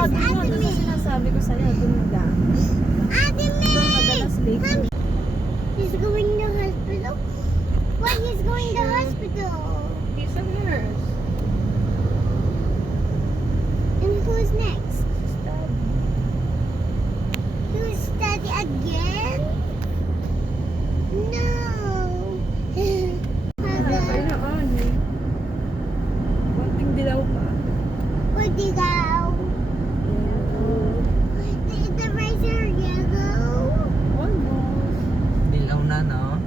Doon sa sinasabi ko sa'yo, doon nagdaan. Doon madalas late. He's going to hospital? Why he's going to hospital? He's a nurse. And who's next? Study. He will study again? No. Kailangan eh. Konting dilaw pa. Where'd he go? The razor yellow? Almost. Dilaw na, no?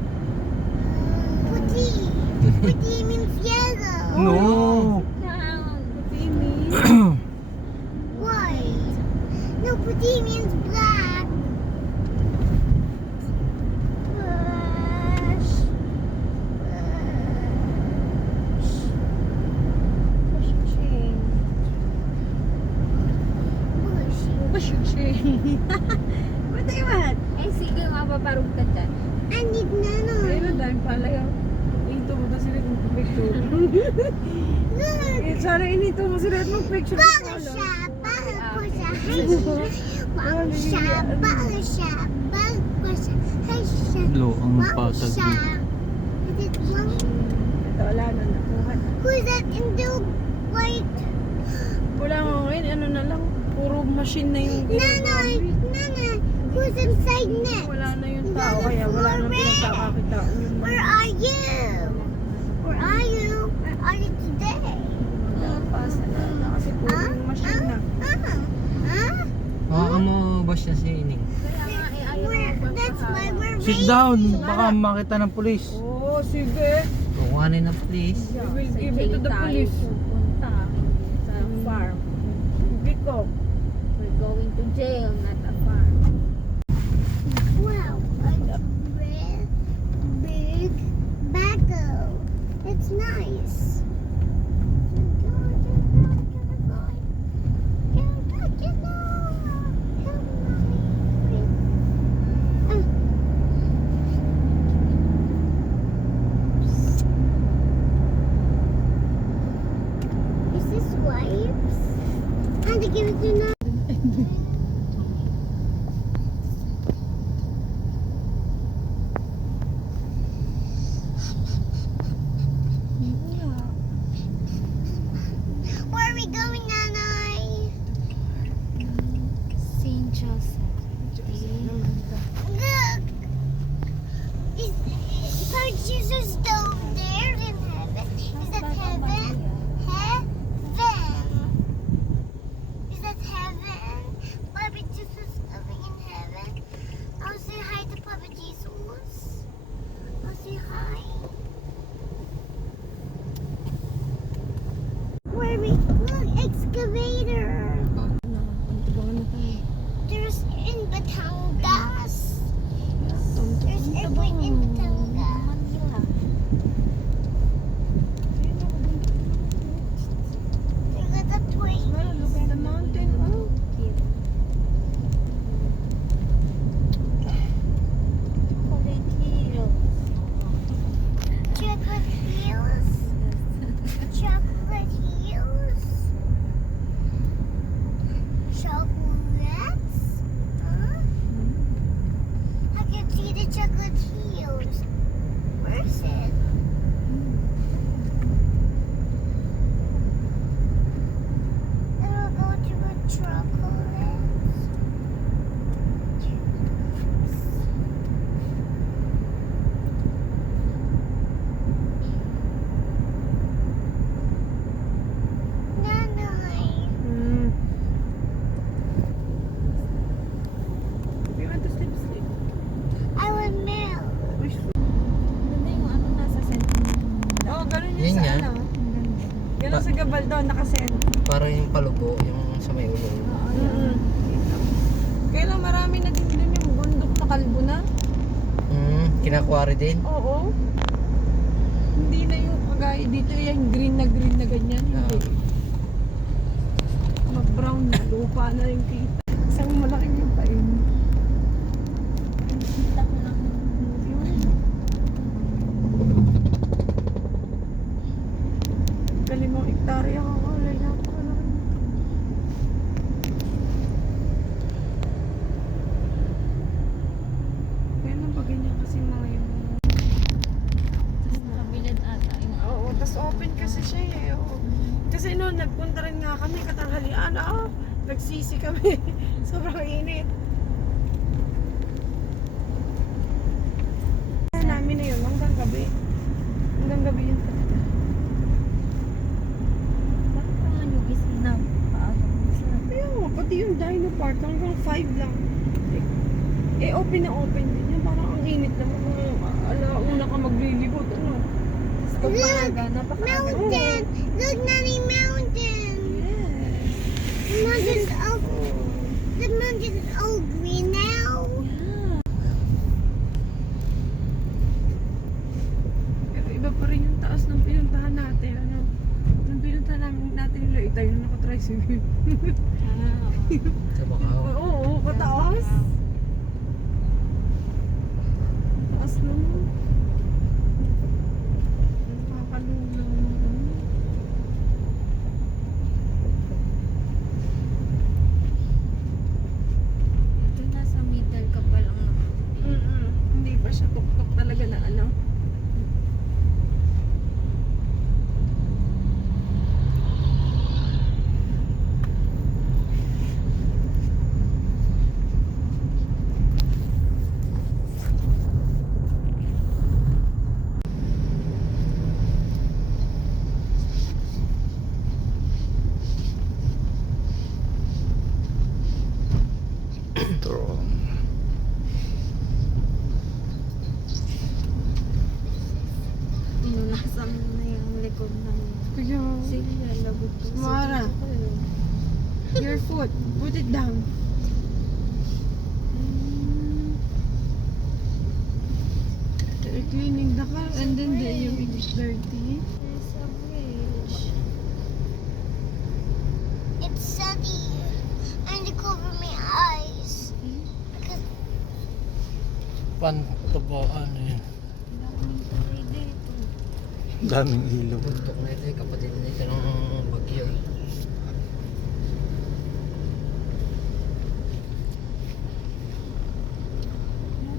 Puti. Puti means yellow. No! Down. Puti means White. No, puti means black. Bush. Bush. Pushing. What do you want? Eh, sige nga, paparog ka dyan. I need nano. Ayun, dahil pala yung ito mo ba sila kung picture? Look. Eh, sana inito mo sila at mag-picture. Bago siya. Bago ko siya. Bago siya. Bago siya. Bago siya. Hay siya. Lo, ang Bago patag siya. mo. Is it one? Ito, wala na nakuha na. Who's that in the white? Wala nga ngayon, ano na lang, puro machine na yung Nanay. Nanay. Who's inside next? Wala na yung tao, kaya wala na pinagkakakitaan yung Where are you? Where are you? Where are you today? pasa na kasi puro yung machine na. Baka mo ba siya si Ining? Kaya nga, eh, ayaw mo That's why we're Sit waiting. down! Baka makita ng pulis. Oo, sige. Kukuhanin na please. We will give it to the police. Pupunta sa farm. Sige ko. We're going to jail, not a farm. Wow, a red, big backhoe. It's nice. Is this wipes? And to give it to now. Where are we going, Nanay? St. Joseph. Look! Is Lord Jesus still there in heaven? Is that heaven? Heaven! Is that heaven? Papa Jesus living in heaven? I'll say hi to Papa Jesus. I'll say hi. Where are we? Look, excavator! There's in Batangas. There's airplane in Batangas. Look at the train. Well, look at the mountain. Oh. Chocolate Hill. Chocolate hills. Chocolate hills. Chocolates. Huh? I can see the chocolate hills. Where's it? Then we'll go to the chocolates. Nanay. Hmm. If you want to sleep, sleep. I want milk. Wish for. Ganda yung ano nasa center. Oo, ganun yung Yun sa nga. ano. Ganun sa Gabaldon, nakasend. Parang yung palubo, yung sa may ulo. Kaya lang marami na din doon yung bundok na kalbo na. Kinakwari din. Oo. Hindi na yung kagaya dito yung green na ganyan. Hindi. Mag-brown na lupa na yung kita. Isang malaking yung pain. Kita ko lang. Kalimang hektarya ka kulay na. tanghalian. Nagsisi kami. Sobrang init. Namin na yun hanggang gabi. Hanggang gabi yun talaga. Bakit naman yung gising na paaga mo sa Kaya nga, pati yung Dino Park hanggang 5 lang. Open na open din yan. Parang ang init naman. Alauna ka maglilibot. Ano? Pag paaga, napakaaga. Mountain! Look, Nanny, mountain! The mountain's all, the mountain's all green now. Pero iba pa rin yung taas ng pinuntahan natin. Ano? Nung pinuntahan natin yung Leyte, yung nakatricycle. Sa Bakaw. Oo, pataas. Taas naman. Nakakalulaw naman. Ito nasa middle ka pa lang naman. Hindi pa siya tuktok talaga na ano. Pinunasan na yung likod ng Kaya, sila. Labot ko sa Mara. dito ko yun. your foot, put it down. They're cleaning the car and then you make it dirty. There's a bridge. It's sunny. I need to cover my eyes. Because Pantabaan yun. Daming tuloy dito. Daming ilaw. Buntok na ito, kapatid na ito ng bagyo.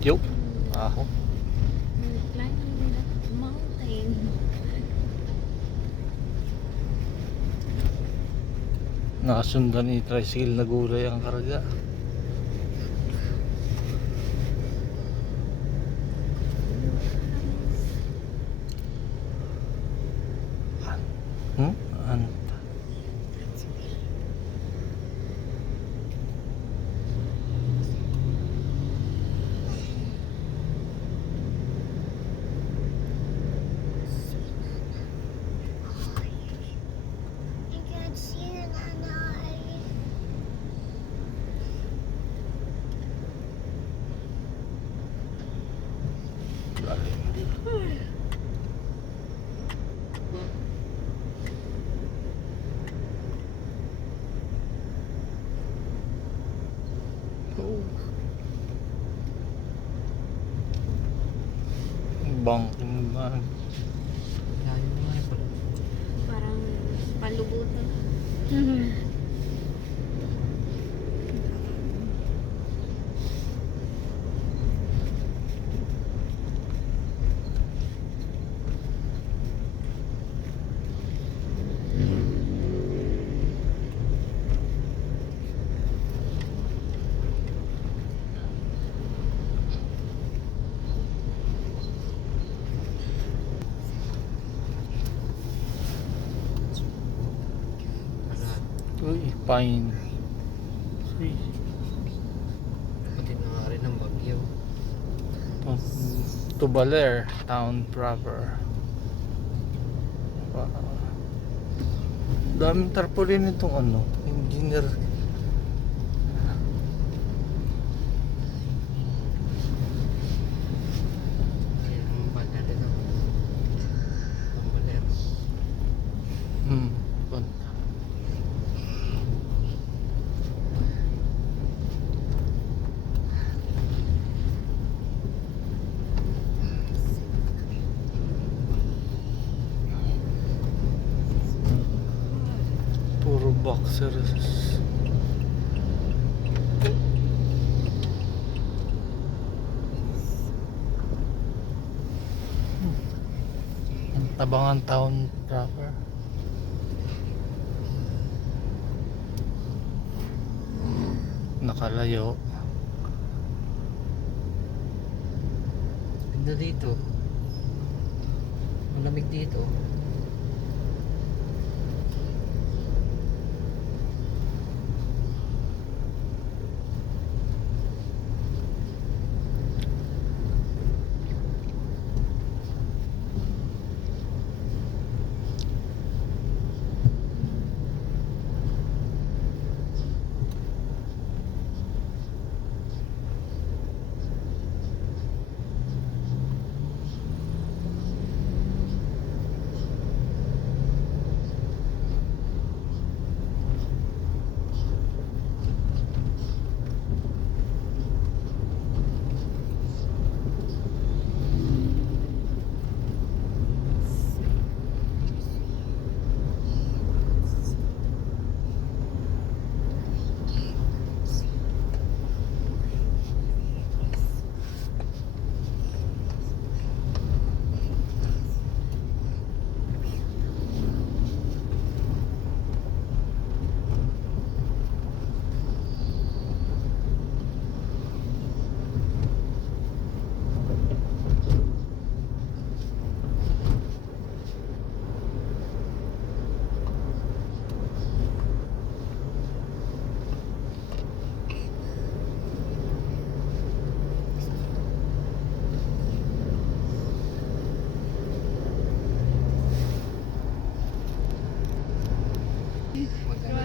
Yup. Aho. We're climbing that mountain. Nakasundan ni tricycle na gulay ang karga. Anta. I can't see your nanay. Bangking man. Layo nga eh pala. Parang palubutan. Uy, pine. Uy, Kapatid na nga rin ng bagyo. Tubaler, town proper. Daming tarpaulin itong ano, engineer. Ayan ang banda dito. Ang baler. Punta. Puro boxers. Ang Tabangan town proper. Nakalayo. Ganda dito. Malamig dito.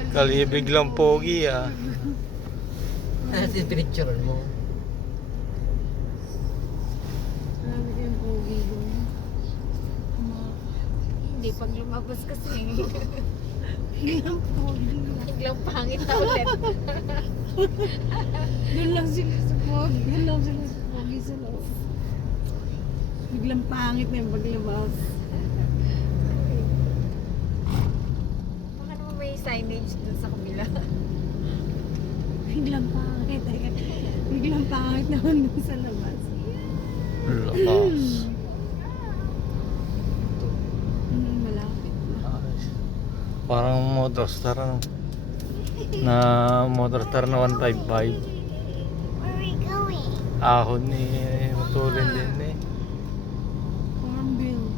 Kalibig lang pogi ah. Ano yung pinicturean mo? Marami kayong pogi doon. Hindi, pag lumabas kasi. Ilang pogi. Biglang pangit na ulit. Doon lang sila sa pogi. Doon lang sila sa pogi sa loob. Biglang pangit na yung paglabas. Baka naman may signage dun sa kabila. Biglang pangit. Biglang pangit naman doon sa labas. Lakas. Malapit na. Parang motorstar ano? Na motorstar na 155. Where are we going? Ahon ni matulin din eh. Farmville.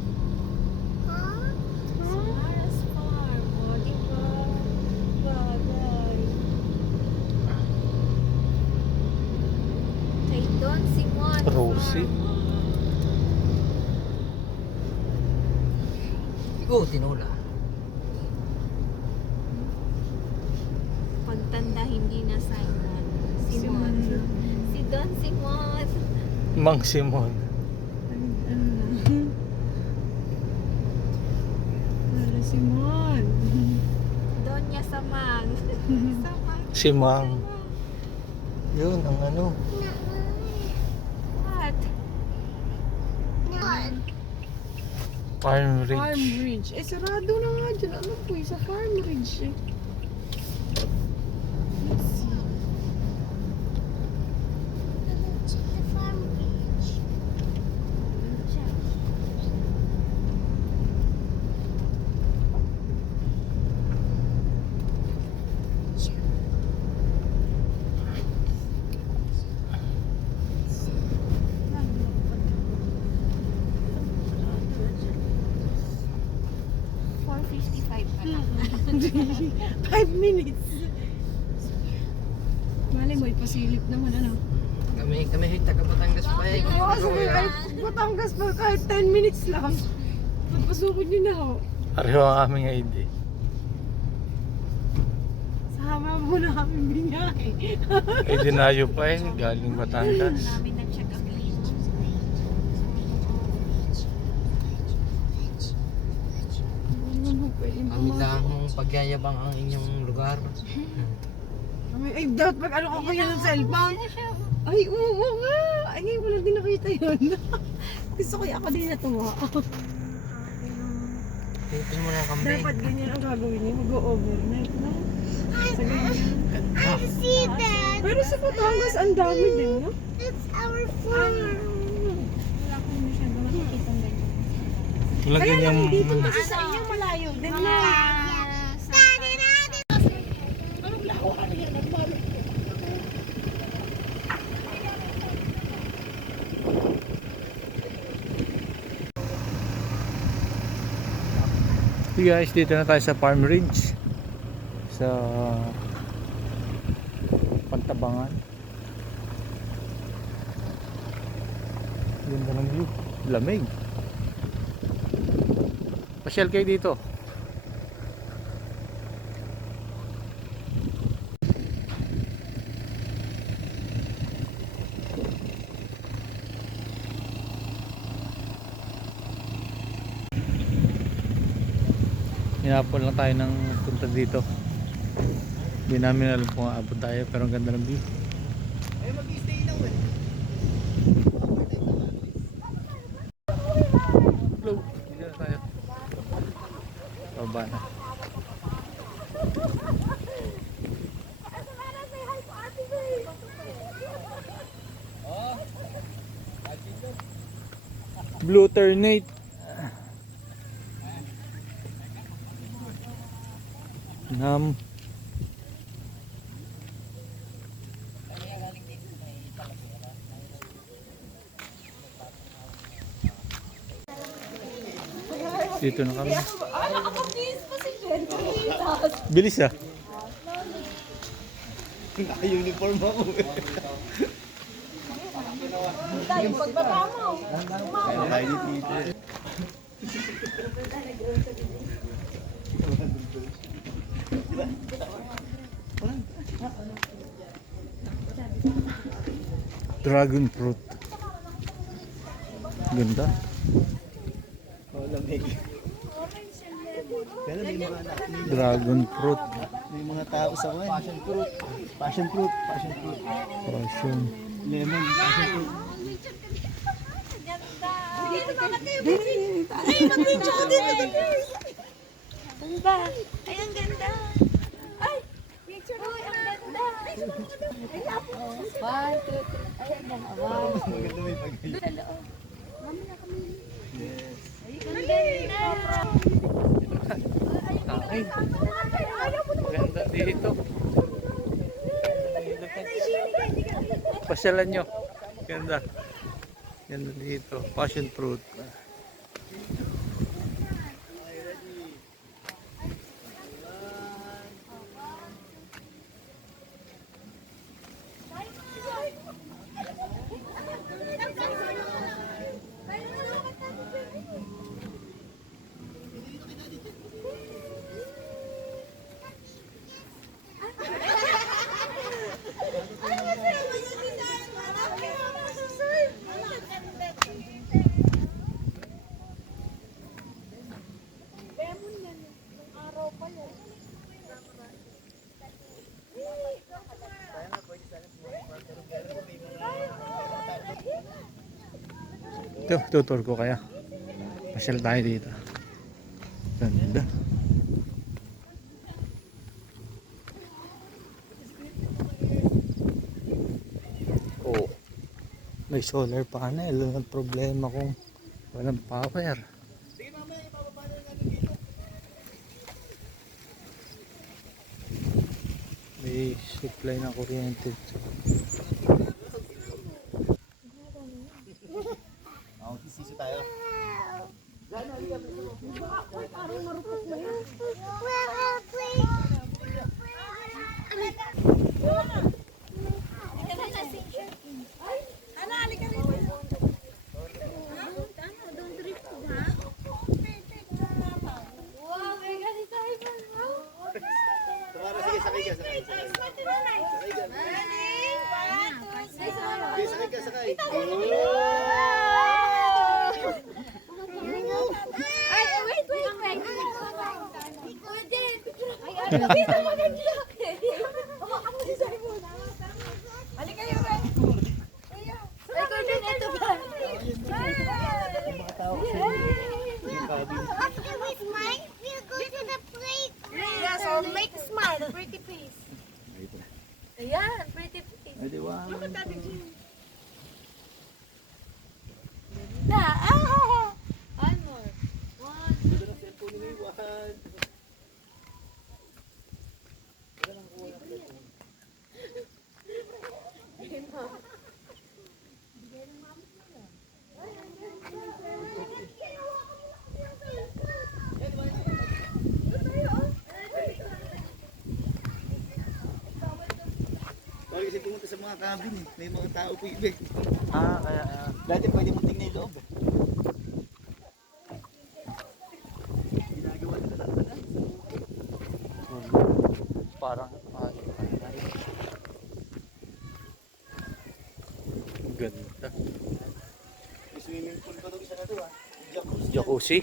Huh? Samaras Farm. O, di ba? Bagay. Kay Don Simon. Rosie. Ikaw, tinula. Pagtanda, hindi na Simon. Simon. Si Don Simon. Mang Simon. Ano na? Lala Simon. Donya Samang. Samang. Si Mang. Yun ang ano. What? No. Farm Ridge. Farm Ridge. Eh, sarado na nga dyan. Ano po sa Farm Ridge eh. Let's see. Let's check the farm bridge. $4.55 pa lang. 5 minutes. Mali mo, ipasilip naman ano. Kami taga Batangas pa eh. Oo, sabi ay Batangas pa kahit 10 minutes lang. Magpasukod nyo na ho. Pareho ang aming ID. Sama mo na kami binyahe. Eh dinayo pa eh. Galing Batangas. Namin na-check ang page. Ano mo pwedeng Kami lang pagyayabang ang inyong lugar. Ay, dapat pag ano ako yan ng cellphone. Ay, oo nga. Ay, ngayon ko lang din nakita yun. Gusto ko ako din natuwa. Tingnan mo lang kami. Dapat ganyan ang gagawin niyo. Mag-overnight na. Sa ganyan. I see that. Pero sa Batangas, ang dami din, no? That's our farm. Wala ko masyado makikita ang ganyan. Lagyan Kaya lang yung dito kasi sa inyo malayo din na. Hey guys, dito na tayo sa Farm Ridge sa Pantabangan. Ganda ng view, lamig. Pasyal kayo dito. Hinapon lang tayo ng punta dito. Hindi namin alam kung aabot tayo, pero ang ganda ng view. Ay, mag-stay lang eh. Hello, dito na tayo. Baba na. Blue ternate. Nam. Dito na kami. Bilis ah. Naka-uniform ako eh. Kaya ni Peter. Dragon fruit. Ganda. Oh, lamig. Pero may mga Dragon fruit. may mga tao sa kwan. Passion fruit. Passion fruit. Passion fruit. Passion. Lemon. Passion fruit. Ay, mag-video ko din. Ganda. Ay, ang ganda. Ay, picture ko. Ang ganda. One, two, three. Ay, ang ganda. One, two, Maganda may pag- sa loob. Yes. Ang ganda. Ay, ganda dito. Pasyalan nyo. Ganda. Ganda dito. Passion fruit. Ito, tutur ko kaya. Pasyal tayo dito. Ganda. Oh. May solar panel. Ang problema kung walang power. May supply na kuryente. Ako, sisi tayo. Tumara, sige, sakay ka, sakay. Sakay ka. Sige, sakay ka, sakay. Ay, wait. Ay, dito maganda. Balik kayo, Ren. Ay, ko din ito ba? Mga tao kasi yung cabin. After we smile, we'll go to the playground. Yeah, so make a smile, pretty face. Ayan, pretty face. Ay, di ba? Na, ah! One more. One, Ito na cellphone ni Juan. Bawal kasi pumunta sa mga cabin eh. May mga tao po ibig. Kaya Dati pwede mong tingnan yung loob. Ginagawa nila lang pala. parang ganda. May swimming pool pa doon isa na doon ah. Jacuzzi. Jacuzzi.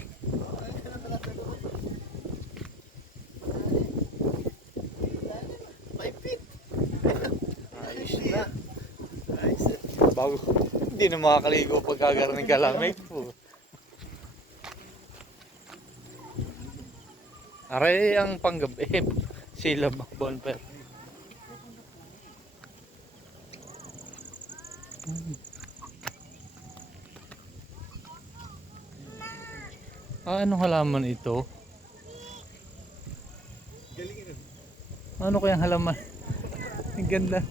Ayos na. Ayos. Bago. Hindi na makakaligo pagkagaran ng kalamig po. Aray ang panggabi. Sila bonfire. Anong halaman ito? Ano kayang halaman? Ang ganda.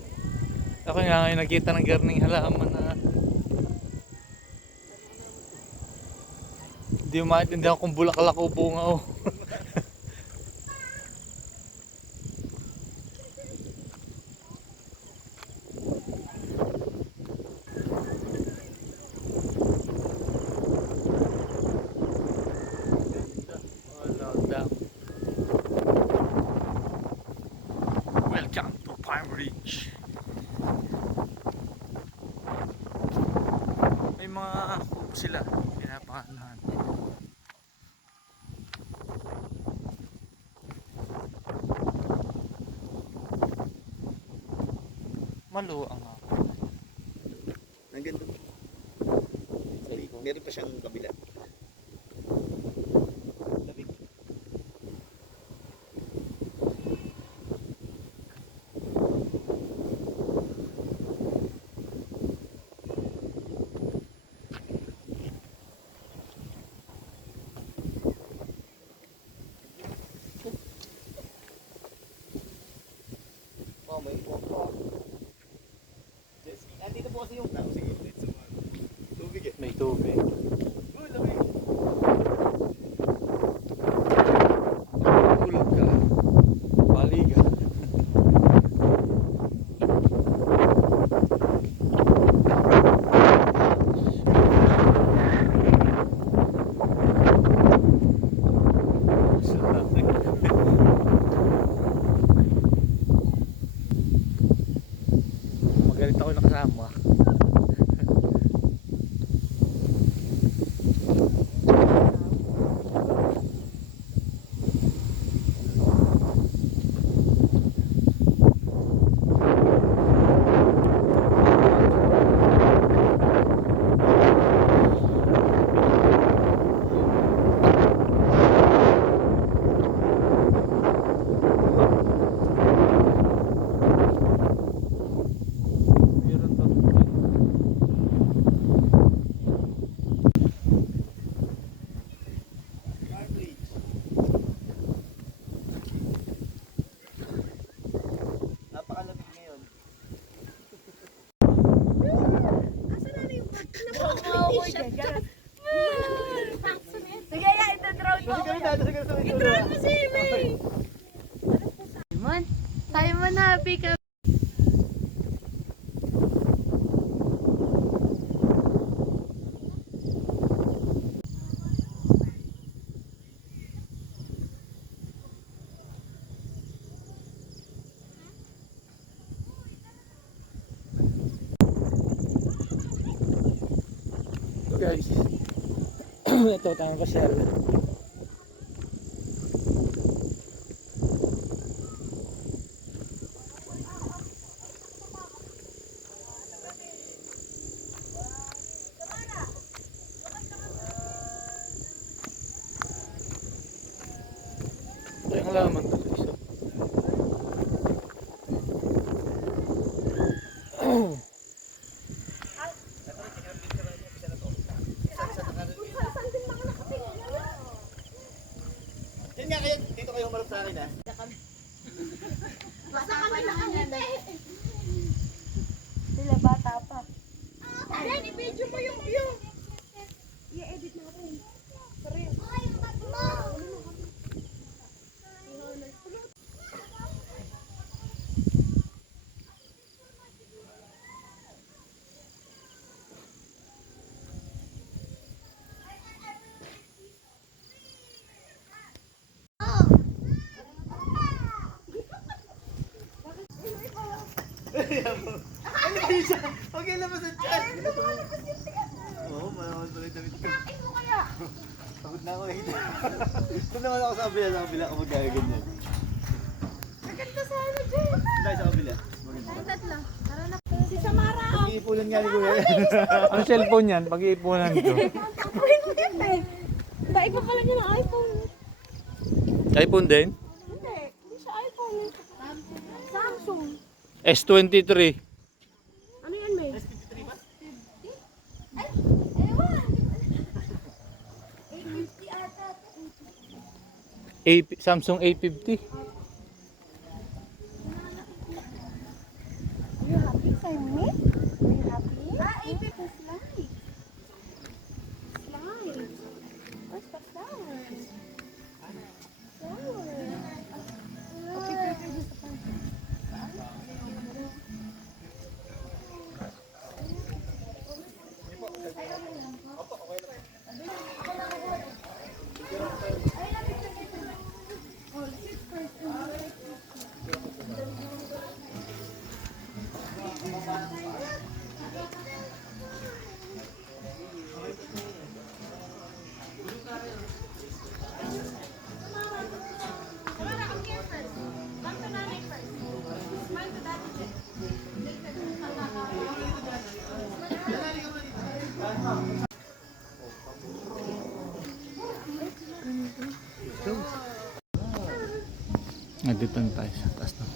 Ako nga ngayon nakita ng garning halaman na hindi mo maintindihan kung bulaklak o bunga o. Welcome to Pine Ridge. May mga kubo sila, pinapakanahan. Maluwang nga. Ang ganda. Meron pa siyang kabila. Labig. Oh, may po. Andito po kasi yung tao. Sige, let's go. Tubig eh. May tubig. Oh, lamig. Tulog ka. Baliga. Magalit ako nakasama. Meron pa. Napakalamig ngayon. Sige, yan, ito-drone mo. I-drone mo si May. Simon, happy ka. Guys, ito tayo pasyal. Ito yung halaman to isa. Yan nga kayo, dito kayo humarap sa akin ah. Basta kami nakangiti. Sila bata pa. Ayan, i-video mo yung view. I-edit natin. Sorry. Ay, tatlo. Ano ba yun siya? Huwag yung labas ang chan. Oo, malaman tuloy damit ko. Pagod na ako nakita. Doon naman ako sa kabila ako magaganyan. Maganda sana dyan. Tayo sa kabila. Tatlo. Tara na. Si Samara. Iipulan nga ni Kuya. Ano cellphone yan? Pag-iipunan ko. Tapuin mo yan eh. Daig pa pala niya ng iPhone. iPhone din? Hindi siya iPhone eh. Samsung. S23. Ano yan, May? Samsung A50. You happy, Sammy? Are you happy? Slide. Slide. Where's the flowers? Flowers. Nandito na tayo sa taas na.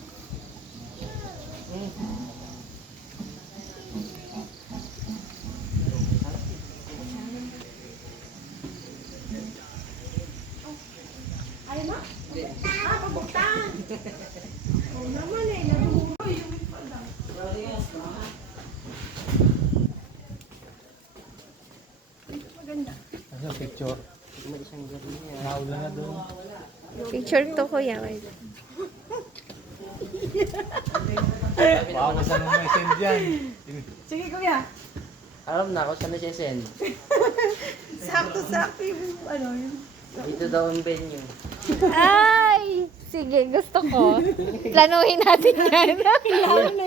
Ay, ma? Ah, pabuktan. Oo naman eh. Naruhoy yung pala. Maganda. Ano picture? Naulan na doon. Picture to, kuya. Wait. Baka kung saan may send dyan. Sige, kuya. Alam na ako saan na siya send. Sakto-sakto yung ano yun. Dito daw ang venue. Ay! Sige, gusto ko. Planuhin natin yan. Lalo na